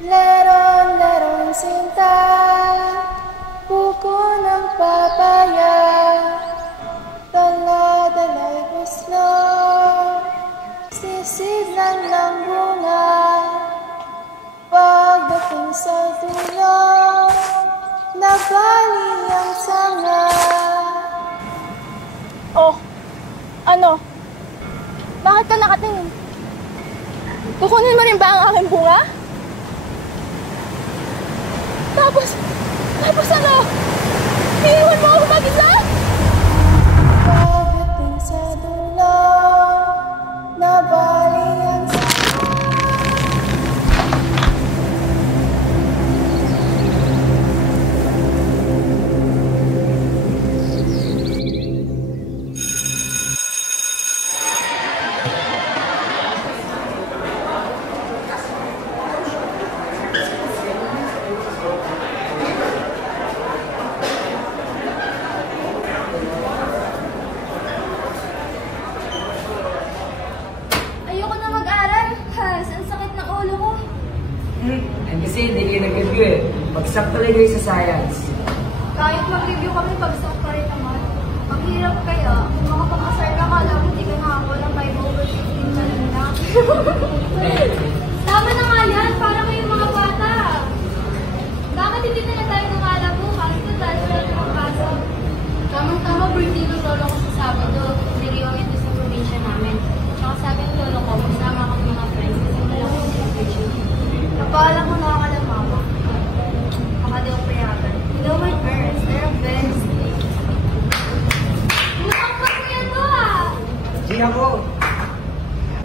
Lerong-lerong sinta, buko ng papaya, dala-dala'y buslo, sisidlan ng bunga. Pagdating sa dulo, nabali ang sanga. Oh, ano? Bakit ka nakatingin? Kukunin mo rin ba ang aking bunga? Tapos ano? Iiwan mo ako mag-isa? Pagdating sa dulo, nabali ang sanga. Kasi hindi kayo nag-review eh. Bagsak talaga kayo sa science. Kahit mag-review kami, bagsak pa rin naman. Ang hirap kaya, kung makapag-asar ka, kala mo hindi ka nakakuha ng 5/16 na lang. Tama na nga yan, para kayong mga bata. Bakit hindi na tayo nakala bukas? Total, wala namang kaso. Tamang-tama, birthday ng lolo ko sa Sabado. Niliwang ito sa probinsya namin. Tsaka sabi ng lolo ko, magsama kami mga friends kasi wala ko celebration. Napaalam mo na ako ng mama. Baka daw payagan. You know my parents, they're a very strict. Mutakpak niya to ah! Di ako!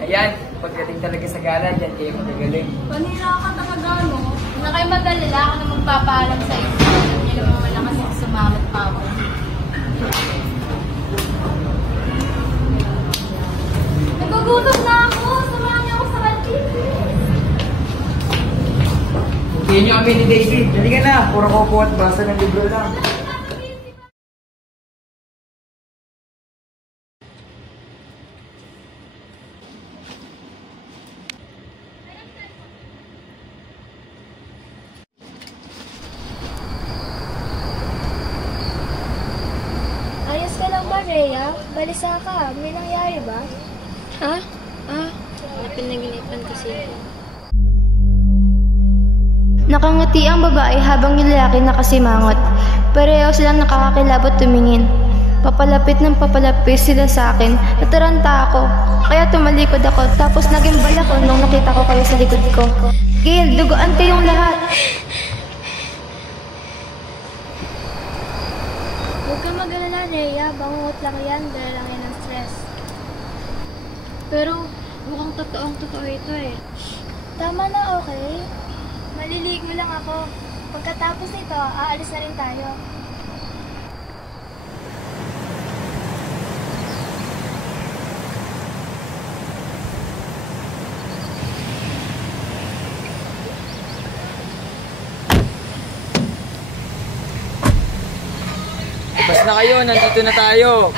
Ayan, pagdating talaga sa gala, dyan kayo magagaling. Panira ka talaga, no? Huwag na kayo mag-alala, ako na magpapaalam sa inyo. Alam niyo naman malakas yung sumamat pa ako. Nagugutom na ako! Samahan niyo ako sa kantin. Hindi nyo kami ni David. Dali ka na. Puro kopo at basa ng libro lang. Ayos ka lang ba, Rhea? Balisa ka. May nangyari ba? Ha? Pinaginipan kasi. Nakangati ang babae habang yung lalaki nakasimangot. Pareho silang nakakakilabot tumingin. Papalapit ng papalapit sila sa akin. Nataranta ako. Kaya tumalikod ako. Tapos naging bala ko nung nakita ko kayo sa likod ko. Gil, dugaan kayong lahat. Huwag ka mag-alala, Rhea. Bangungot lang yan. Dahil lang yan ang stress. Pero mukhang totoo ito eh. Tama na, okay? Maliligo lang ako. Pagkatapos nito, aalis na rin tayo. Labas na kayo, nandito na tayo.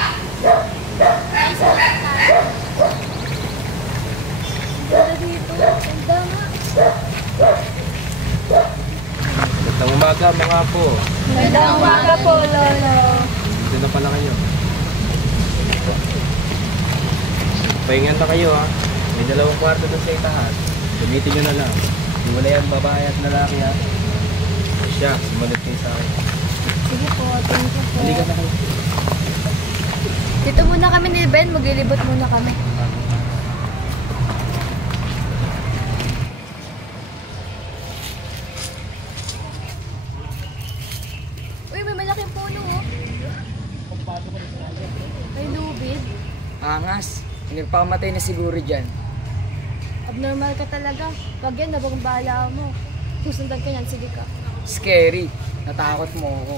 Dito, ganda nga. Magandang umaga mga po. Magandang umaga po, Lolo. Dito na pala kayo. Pahingan na kayo ha. May 2 kwarto doon sa itaas. Gamitin nyo na lang. Di wala yan babae at lalaki ha. Siya, sumunod kayo sa akin. Sige po, thank you po. Halika na kayo. Dito muna kami ni Ben, maglilibot muna kami. Uy, may malaking puno oh. May lubid. Angas. Nagpakamatay na siguro dyan. Abnormal ka talaga. Pag yan, nabang bala mo. Susundan ka yan, sige ka. Scary. Natakot mo ako.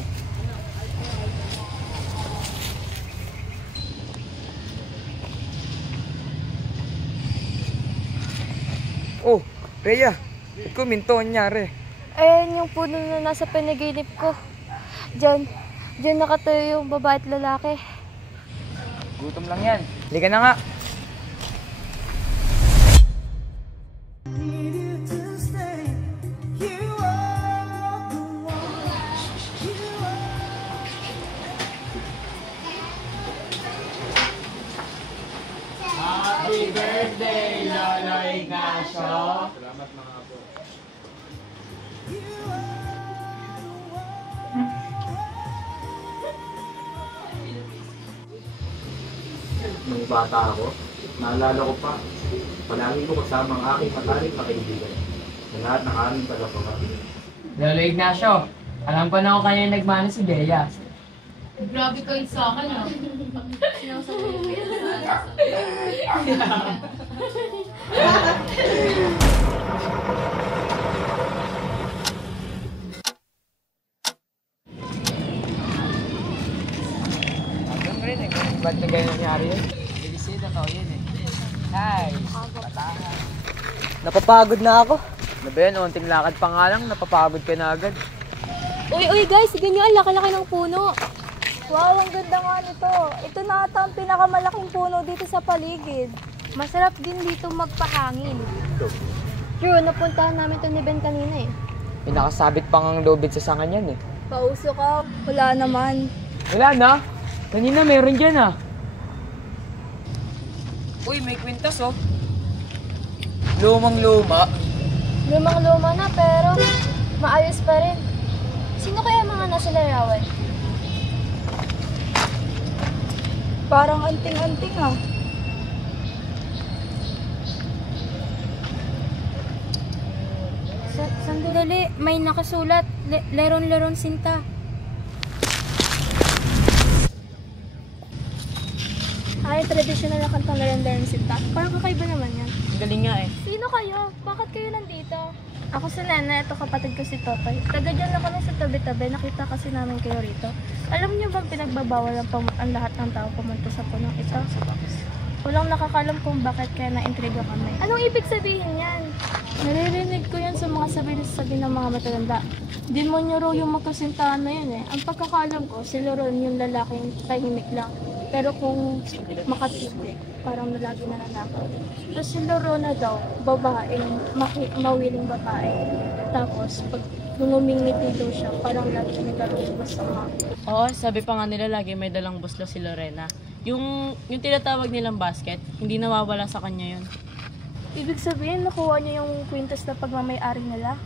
Oh, Rhea. Ba't kuminto ang nangyari? Ayan yung puno na nasa panaginip ko. Diyan nakatayo yung babae at lalaki. Gutom lang yan. Halika na nga. Happy birthday, Lolo Ignacio! Salamat mga apo. Nung bata ako, naalala ko pa, palagi ko kasama ang aking matalik na kaibigan. Sa lahat ng aming talapakan. Lolo Ignacio, alam ko na kung kanya yung nagmano si Bea. Grabe kayo sa akin, ah. Alam mo rin eh, ba't na ganyan nangyari yun? Bilisita tao yun eh. Hi! Batahan. Napapagod na ako. Ano ba yan? Unting lakad pa nga lang, napapagod ka na agad. Uy guys, sige nyo, ang laki-laki ng puno. Wow, ang ganda nga nito. Ito na ata ang pinakamalaking puno dito sa paligid. Masarap din dito magpahangin. True, napuntahan namin ito ni Ben kanina eh. Pinakasabit pang ang lobid sa sangan yan eh. Pauso ka, wala naman. Wala na. Kanina meron dyan ah. Uy, may kwintas oh. Lumang-luma. Lumang-luma na pero maayos pa rin. Sino kaya mga nasa larawan? Parang anting-anting ah. Sandali, may nakasulat. Leron-leron sinta. Ay, traditional na kantang leron-leron sinta. Parang kakaiba naman yan. Galing nga eh. Sino kayo? Bakit kayo nandito? Ako si Nena, ito kapatid ko si Totoy. Taga dyan lang kami sa tabi-tabi, nakita kasi namin kayo rito. Alam niyo bang pinagbabawal ang lahat ng tao pumunta sa punong ito? Walang nakakalam kung bakit kaya na-intriga kami. Anong ibig sabihin yan? Naririnig ko yan sa mga sabi ng mga matatanda. Demonyo raw yung magkasintahan na yun eh. Ang pagkakalam ko, si Loron yung lalaking tahimik lang. Pero kung makatibig, parang lagi nananakaw. Tapos si Lorona daw, babaeng, mawiling babae. Tapos, pag ngumingiti daw siya, parang lagi nagkaroon masama. Oo, sabi pa nga nila lagi may dalang buslo si Lorena. Yung tinatawag nilang basket, hindi nawawala sa kanya yun. Ibig sabihin, nakuha niya yung kwintas na pagmamayari nila?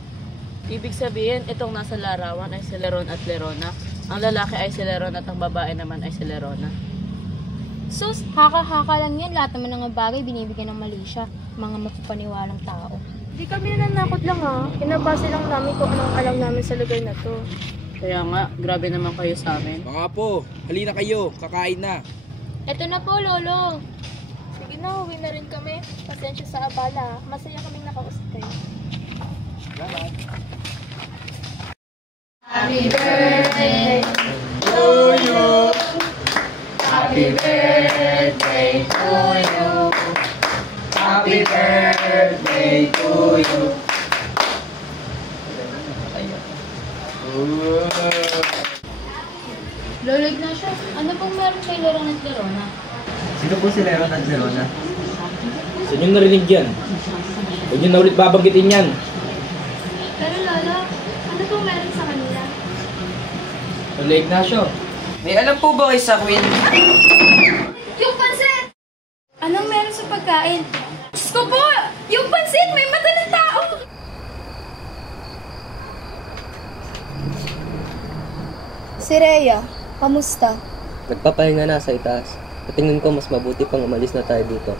Ibig sabihin, itong nasa larawan ay si Leron at Lerona. Ang lalaki ay si Leron at ang babae naman ay si Lerona. Sus, haka-haka lang yan. Lahat naman ng bagay binibigyan ng mali siya. Mga mapapaniwalang tao. Hindi kami nananakot lang ha. Pinabase lang namin kung anong alam namin sa lugar na to. Kaya nga, grabe naman kayo sa amin. Mga apo, halina kayo, kakain na. Eto na po, Lolo. Sige na, uwi na rin kami. Pasensya sa abala. Masaya kaming nakausap kayo. Happy birthday to you. Happy birthday to you. Happy birthday to you. Lolo Ignacio, ano pong meron kay Leron at Lerona? Sino po si Leron at Lerona? Saan yung narinig yan? Huwag nyo na ulit babanggitin yan. Pero Lolo, ano pong meron sa kanila? Lolo Ignacio, may alam po ba kayo sa Queen? Yung pansit! Anong meron sa pagkain? Diyos ko po! Yung pansit! May mata ng tao! Si Rhea, kamusta? Nagpapahinga na sa itaas. Patingin ko mas mabuti pang umalis na tayo dito.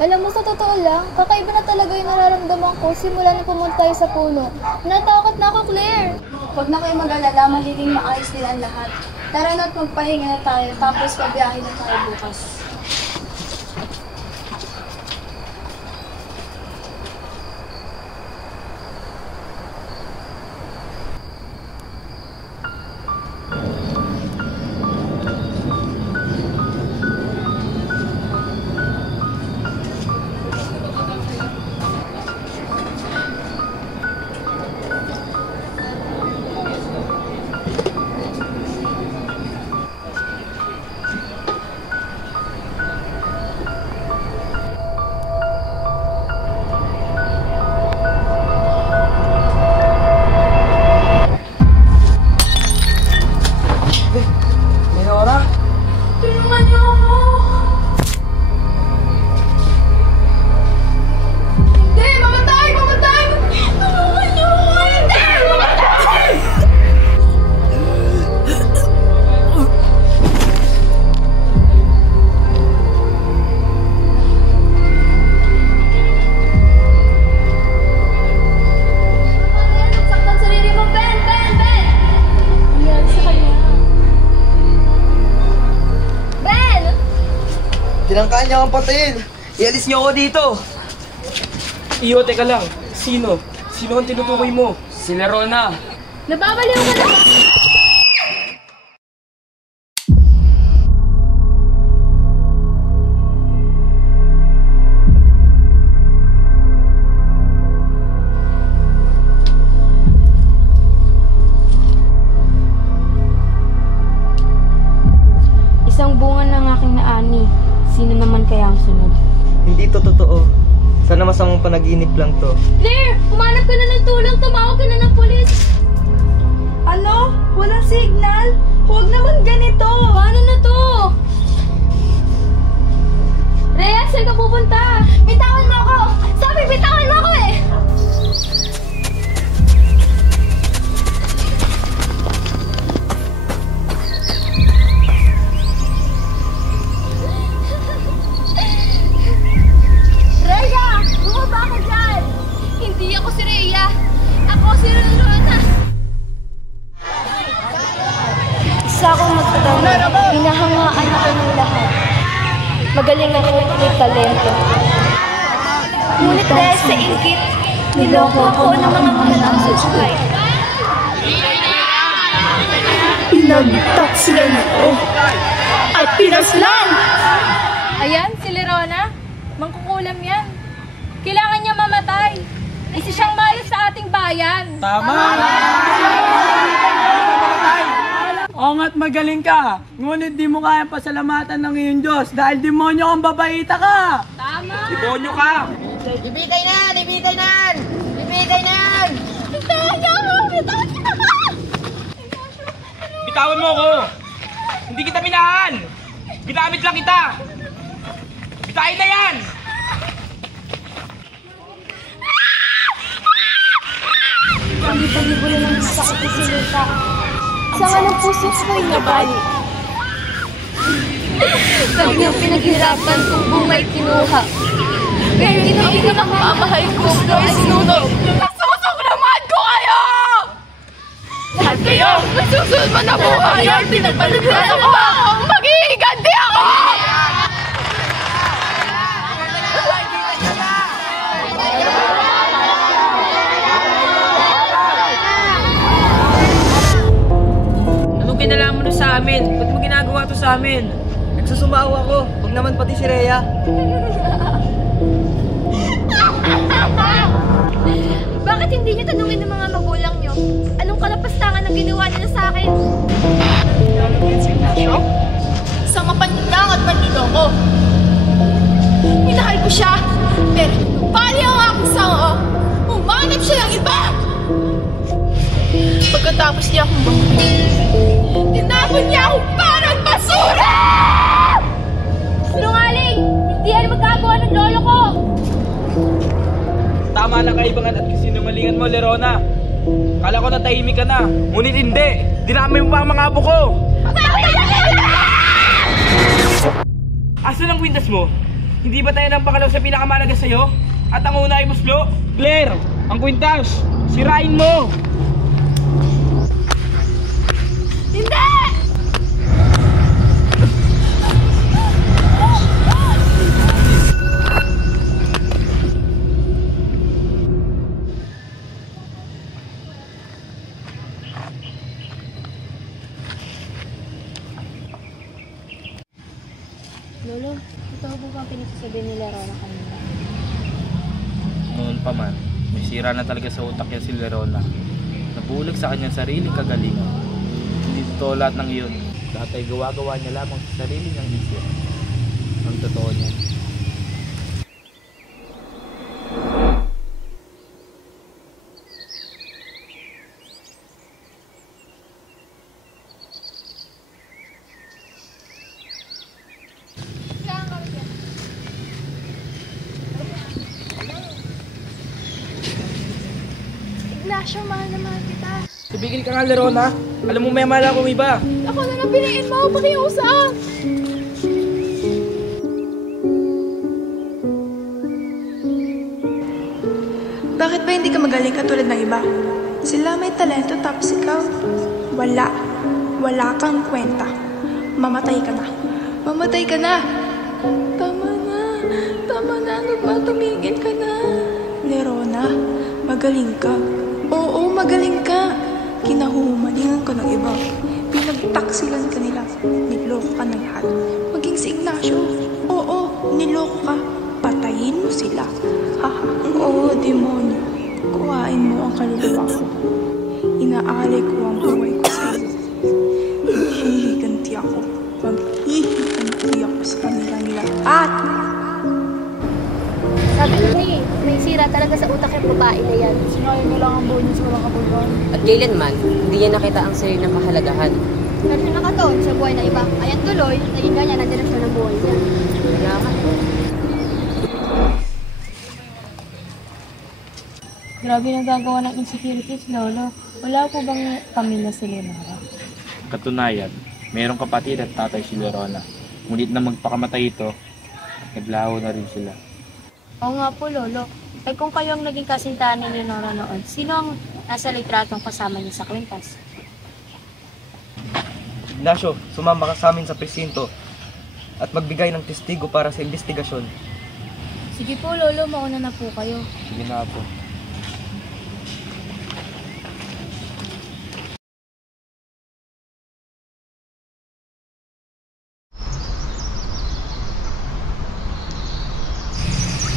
Alam mo, sa totoo lang, kakaiba na talaga yung nararamdaman ko simula na pumunta tayo sa puno. Natakot na ako, Claire! Huwag na kayo mag-alala, magiging maayos din ang lahat. Tara na't magpahinga na tayo, tapos pabiyahe na tayo bukas. Tinangkaan niya akong patayin. Ialis niyo ako dito. Iyo, teka lang. Sino? Sino ang tinutukoy mo? Si Lerona. Nababaliw ka na ba? Isang bunga ng aking naani. Sino naman kaya ang sunod? Hindi to totoo. Sana masamang panaginip lang to. Claire! Humanap ka na ng tulong! Tumawag ka na ng pulis! Ano? Walang signal? Huwag naman ganito! Paano na to? Rhea, saan ka pupunta? Bitawan mo ako! Sabi, bitawan mo ako eh! Rhea! Bumaba ka dyan! Hindi ako si Rhea! Ako si Lerona! Isa akong magtanong. Hinahangaan ako ng lahat. Magaling ako may talento. Ngunit dahil sa inggit, niloko ako ng mga magalang sa buhay. Pinagtak sila nito at pinaslan! Ayan, si Lerona. Mangkukulam yan. Kailangan niya mamatay. Isa siyang malas sa ating bayan. Tama! Oo nga't magaling ka. Ngunit di mo kaya pasalamatan ng iyong Diyos dahil demonyo kang babaita ka. Tama! Demonyo ka! Ibigay na yan! Ibigay na yan! Ibigay na yan! Bitawan mo ako! Hindi kita minahan! Ginamit lang kita! Bitain na yan! Pag-ibig ng sakit na silita. Sa nga ng puso ko'y nabali. Kanyang pinaghirapan kung bungay kinuha. Pero hindi ka nakamamahal kung do'y sinunod. Nasusuklaman ko kayo! Lahat kayo! Nasusunod man na buhay! Pinagpalagyan ako! Mag-iiganti ako! Anong kinalaman mo sa amin? Ba't mo ginagawa to sa amin? Nagsusumaw ako. Huwag naman pati si Rhea. Bakit hindi niyo tanungin ng mga magulang niyo? Anong kalapastangan ang ginawa nila sa akin? Sa mapanlinlang at panliloko. Minahal ko siya, pero pali ang aking sango. Umanap siya ng iba! Pagkatapos niya akong bakutin, tinapon niya akong parang basura! Sinungaling! Hindi yan magagawa ng lolo ko! Tama lang kaibangan at kasinungalingan mo, Lerona. Kala ko na tahimik ka na. Ngunit hindi. Dinamay mo pa ang mga apo ko. Asan ang kwintas mo? Hindi ba tayo nang pakalaw sa pinakamalaga sa'yo? At ang una ay muslo? Claire, ang kwintas! Sirain mo! Hindi! Lolo, totoo po ba ang pinagsasabi ni Lerona kanina? Noon pa man, may sira na talaga sa utak yan si Lerona. Nabulag sa kanyang sariling kagalingan. Hindi totoo lahat ng iyon. Lahat ay gawa-gawa niya lamang sa sarili niyang isip. Ang totoo niya. Ignacio, mahal na mahal kita. Tumigil ka nga, Lerona. Alam mo may mala akong iba. Ako na lang piliin mo, pakiusap! Bakit ba hindi ka magaling katulad ng iba? Sila may talento tapos ikaw, wala. Wala kang kwenta. Mamatay ka na. Mamatay ka na. Tama Ano ba? Tumigil ka na. Lerona, magaling ka. Oo, magaling ka. Kinahumalingan ka ng iba. Pinagtaksilan ka nila. Niloko ka ng lahat. Maging si Ignacio. Oo, niloko ka. Patayin mo sila. Haha. Oo, demonyo. Kuhain mo ang kaluluwa ko. Inaalay ko ang buhay ko sa iyo. Maghihiganti ako. Maghihiganti ako sa kanilang lahat. Sabi ko may sira talaga sa utak yung babae na yan. Sinabi mo lang ang buhay niya sa walang kabuluhan. At kailanman, hindi niya nakita ang sarili ng kahalagahan. Pero siya nakatoon sa buhay na iba. Kaya tuloy, naging ganyan ang direksyon ng buhay niya. Kailangan po. Grabe nagagawa ng insecurities, Lolo. Wala po bang pamilya si Leonora? Katunayan, mayroong kapatid at tatay si Lerona. Ngunit na magpakamatay ito, naglaho na rin sila. Oo nga po, Lolo. Eh kung kayo ang naging kasintahan ni Leonora noon, sino ang nasa litratong kasama niya sa kwintas? Ignacio, sumama ka sa amin sa presinto at magbigay ng testigo para sa investigasyon. Sige po, Lolo. Mauna na po kayo. Sige na po.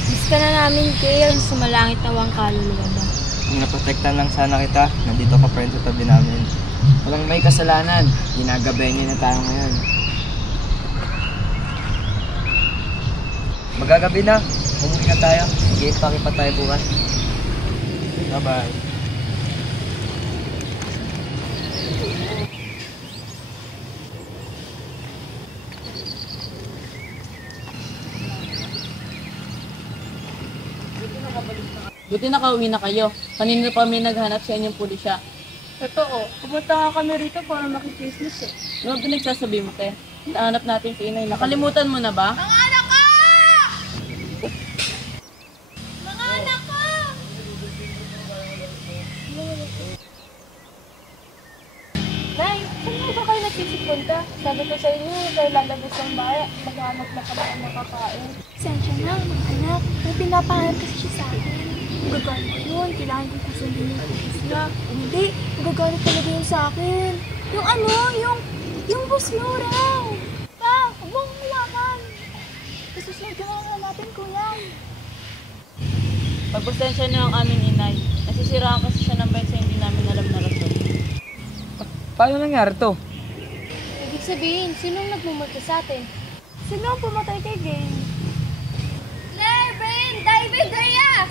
Miss ka na namin, Kale. Sumalangit na wang kaluluwa mo. Kung naprotektan lang sana kita, nandito ka pa rin sa tabi namin. Walang may kasalanan. Ginagabayan niya na tayo ngayon. Magagabi na, umuwi na tayo. Mag-iipaki pa tayo bukas. Bye-bye. Buti nakauwi na kayo. Kanina pa may naghanap sa inyong pulisya. Totoo. Pumunta nga kami rito para makikismis eh. Ano ba pinagsasabi mo, te? Nahanap natin si inay. Nakalimutan mo na ba? Nay, saan mo ba kayo nagsisipunta? Sabi ko sa inyo, kayo lalabas ng bahay. Maghanap na kami ang makakain. Sensya na, mga anak. May pinapahanap kasi siya sa akin. Magagalit yun. Kailangan kong susundin yung pulis niya. Hindi, magagalit talaga yun sa akin. Yung ano, yung boss mo raw. Pa, huwag mong huwakan. Kasusunod ka nga natin, kuya. Pagpasensya niyo ang aming inay. Nasisiraan kasi siya ng bayan sa hindi namin alam na rason. Paano nangyari to? Ibig sabihin, sinong nagmumulto sa atin? Sino ang pumatay kay Gail? Lervin! David! Daya!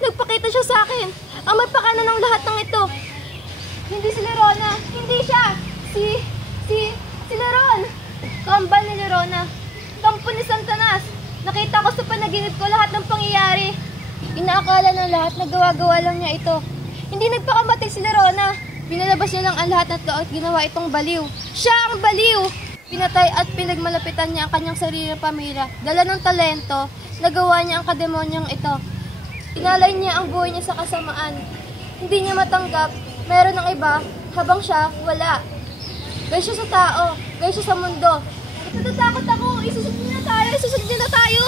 Nagpakita siya sa akin. Ang may pakana ng lahat ng ito. Hindi si Lerona! Hindi siya! Si Leron! Kambal ni Lerona. Kampo ni Santanas. Nakita ko sa panaginip ko lahat ng pangyayari. Inaakala ng lahat na gawa-gawa lang niya ito. Hindi nagpakamatay si Lerona. Pinalabas niya lang ang lahat at at ginawa itong baliw. Siya ang baliw! Pinatay at pinagmalapitan niya ang kanyang sarili ng pamilya. Dala ng talento, nagawa niya ang kademonyang ito. Inalay niya ang buhay niya sa kasamaan. Hindi niya matanggap, meron ng iba, habang siya, wala. Gaya siya sa tao, gaya siya sa mundo. Natatakot ako, isusundin niya na tayo!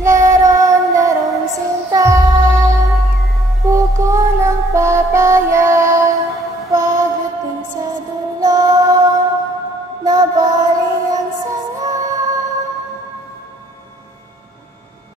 Leron, leron, sinta.